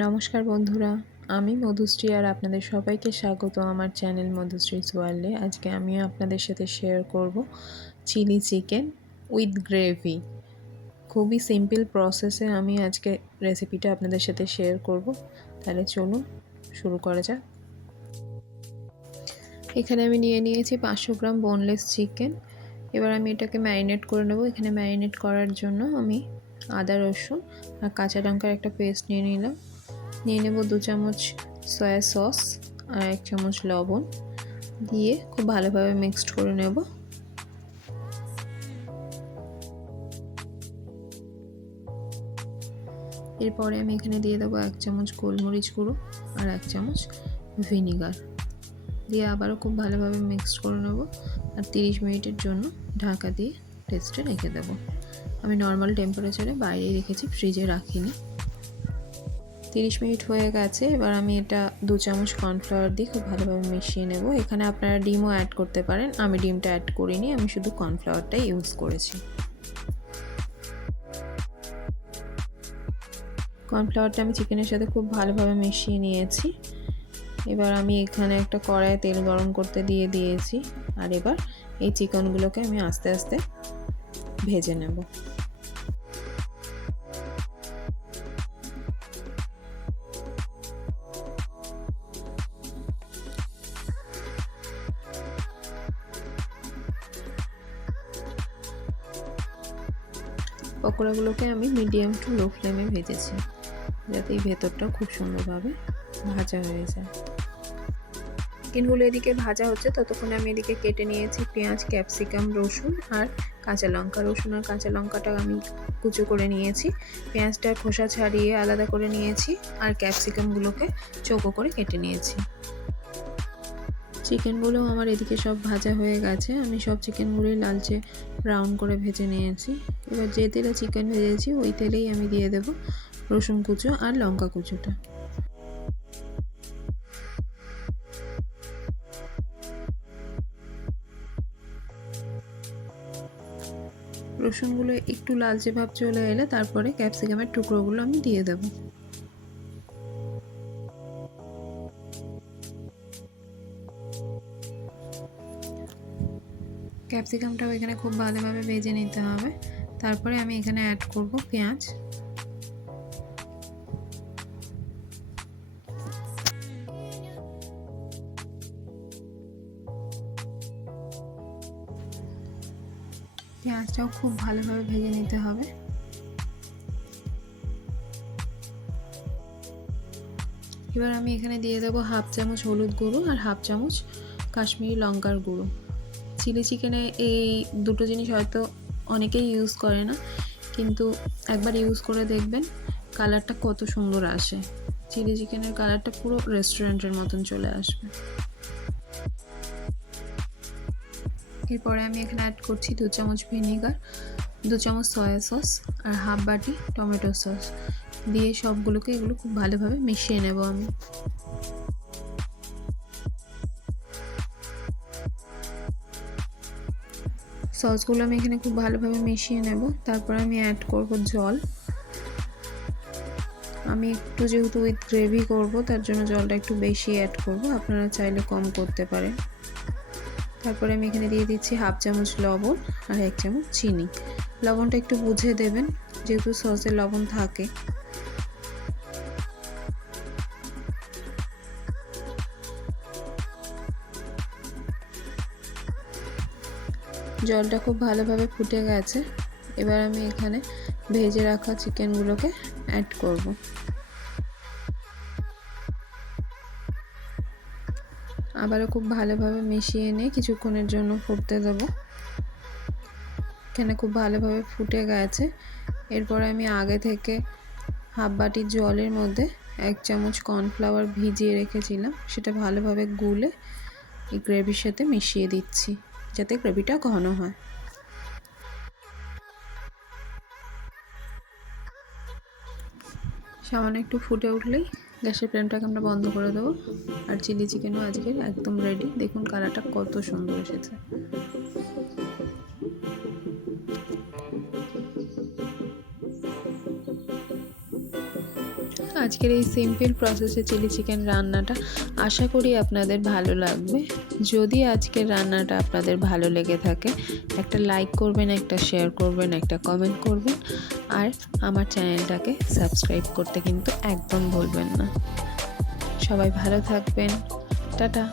নমস্কার বন্ধুরা, আমি মধুশ্রী আর আপনাদের সবাইকে স্বাগত আমার চ্যানেল মধুশ্রীস ওয়ার্ল্ডে। আজকে আমিও আপনাদের সাথে শেয়ার করব চিলি চিকেন উইথ গ্রেভি। খুবই সিম্পল প্রসেসে আমি আজকে রেসিপিটা আপনাদের সাথে শেয়ার করব। তাহলে চলুন শুরু করা যাক। এখানে আমি নিয়ে নিয়েছি পাঁচশো গ্রাম বোনলেস চিকেন এবার আমি এটাকে ম্যারিনেট করে নেব। এখানে ম্যারিনেট করার জন্য আমি আদা রসুন আর কাঁচা লঙ্কার একটা পেস্ট নিয়ে নিলাম। নিয়ে নেব দু চামচ সয়া সস আর এক চামচ লবণ দিয়ে খুব ভালোভাবে মিক্সড করে নেব। এরপরে আমি এখানে দিয়ে দেবো এক চামচ গোলমরিচ গুঁড়ো আর এক চামচ ভিনিগার দিয়ে আবারও খুব ভালোভাবে মিক্সড করে নেব আর তিরিশ মিনিটের জন্য ঢাকা দিয়ে টেস্টে রেখে দেবো। আমি নর্মাল টেম্পারেচারে বাইরেই রেখেছি ফ্রিজে রাখিনি। তিরিশ মিনিট হয়ে গেছে, এবার আমি এটা দু চামচ কর্নফ্লাওয়ার দিয়ে খুব ভালোভাবে মিশিয়ে নেব। এখানে আপনারা ডিমও অ্যাড করতে পারেন, আমি ডিমটা অ্যাড করিনি, আমি শুধু কর্নফ্লাওয়ারটাই ইউজ করেছি। কর্নফ্লাওয়ারটা আমি চিকেনের সাথে খুব ভালোভাবে মিশিয়ে নিয়েছি। এবার আমি এখানে একটা কড়াইয়ে তেল গরম করতে দিয়ে দিয়েছি, আর এবার এই চিকেনগুলোকে আমি আস্তে আস্তে ভেজে নেব। পকোড়াগুলোকে আমি মিডিয়াম টু লো ফ্লেমে ভেজেছি, যাতে এই ভেতরটা খুব সুন্দরভাবে ভাজা হয়ে যায়। চিকেনগুলো এদিকে ভাজা হচ্ছে, ততক্ষণে আমি এদিকে কেটে নিয়েছি পেঁয়াজ ক্যাপসিকাম রসুন আর কাঁচা লঙ্কা। রসুন আর কাঁচা লঙ্কাটা আমি কুচো করে নিয়েছি, পেঁয়াজটা খোসা ছাড়িয়ে আলাদা করে নিয়েছি আর ক্যাপসিকামগুলোকে চৌকো করে কেটে নিয়েছি। চিকেনগুলো আমার এদিকে সব ভাজা হয়ে গেছে। আমি সব চিকেনগুলোই লালচে ব্রাউন করে ভেজে নিয়েছি। এবার যে তেলে চিকেন ভেজেছি, ওই তেলেই আমি দিয়ে দেব রসুন কুচো আর লঙ্কা কুচোটা। রসুনগুলো একটু লালচে ভাব চলে এলে তারপরে ক্যাপসিকামের টুকরোগুলো আমি দিয়ে দেবো। ক্যাপসিকামটাও এখানে খুব ভালোভাবে ভেজে নিতে হবে। তারপরে আমি এখানে অ্যাড করব পেঁয়াজ। পেঁয়াজটাও খুব ভালোভাবে ভেজে নিতে হবে। এবার আমি এখানে দিয়ে দেবো হাফ চামচ হলুদ গুঁড়ো আর হাফ চামচ কাশ্মীরি লঙ্কার গুঁড়ো। চিলি চিকেনে এই দুটো জিনিস হয়তো অনেকেই ইউজ করে না, কিন্তু একবার ইউজ করে দেখবেন কালারটা কত সুন্দর আসে। চিলি চিকেনের কালারটা পুরো রেস্টুরেন্টের মতন চলে আসবে। এরপরে আমি এখানে অ্যাড করছি দু চামচ ভিনেগার দু চামচ সয়া সস আর হাফ বাটি টমেটো সস দিয়ে সবগুলোকে এগুলো খুব ভালোভাবে মিশিয়ে নেব আমি। সসগুলো আমি এখানে খুব ভালোভাবে মিশিয়ে নেব। তারপর আমি অ্যাড করব জল। আমি একটু যেহেতু উইথ গ্রেভি করব, তার জন্য জলটা একটু বেশি অ্যাড করব। আপনারা চাইলে কম করতে পারেন। তারপরে আমি এখানে দিয়ে দিচ্ছি হাফ চামচ লবণ আর এক চামচ চিনি। লবণটা একটু বুঝে দেবেন, যেহেতু সসে লবণ থাকে। জলটা খুব ভালোভাবে ফুটে গেছে। এবার আমি এখানে ভেজে রাখা চিকেনগুলোকে অ্যাড করব। আবারও খুব ভালোভাবে মিশিয়ে নিয়ে কিছুক্ষণের জন্য ফুটতে দেবো। এখানে খুব ভালোভাবে ফুটে গেছে। এরপর আমি আগে থেকে হাফ বাটির জলের মধ্যে এক চামচ কর্নফ্লাওয়ার ভিজিয়ে রেখেছিলাম। সেটা ভালোভাবে গুলে এই গ্রেভির সাথে মিশিয়ে দিচ্ছি। যাতে গ্রেভিটা ঘন হয়। সামান্য একটু ফুটে উঠলেই গ্যাসের ফ্লেমটাকে আমরা বন্ধ করে দেবো। আর চিলি চিকেনও আজকে একদম রেডি দেখুন কালারটা কত সুন্দর এসেছে। আজকের এই সিম্পল প্রসেসে চিলি চিকেন রান্নাটা আশা করি আপনাদের ভালো লাগবে। যদি আজকের রান্নাটা আপনাদের ভালো লেগে থাকে, একটা লাইক করবেন, একটা শেয়ার করবেন, একটা কমেন্ট করবেন, আর আমার চ্যানেলটাকে সাবস্ক্রাইব করতে কিন্তু একদম ভুলবেন না। সবাই ভালো থাকবেন। টাটা।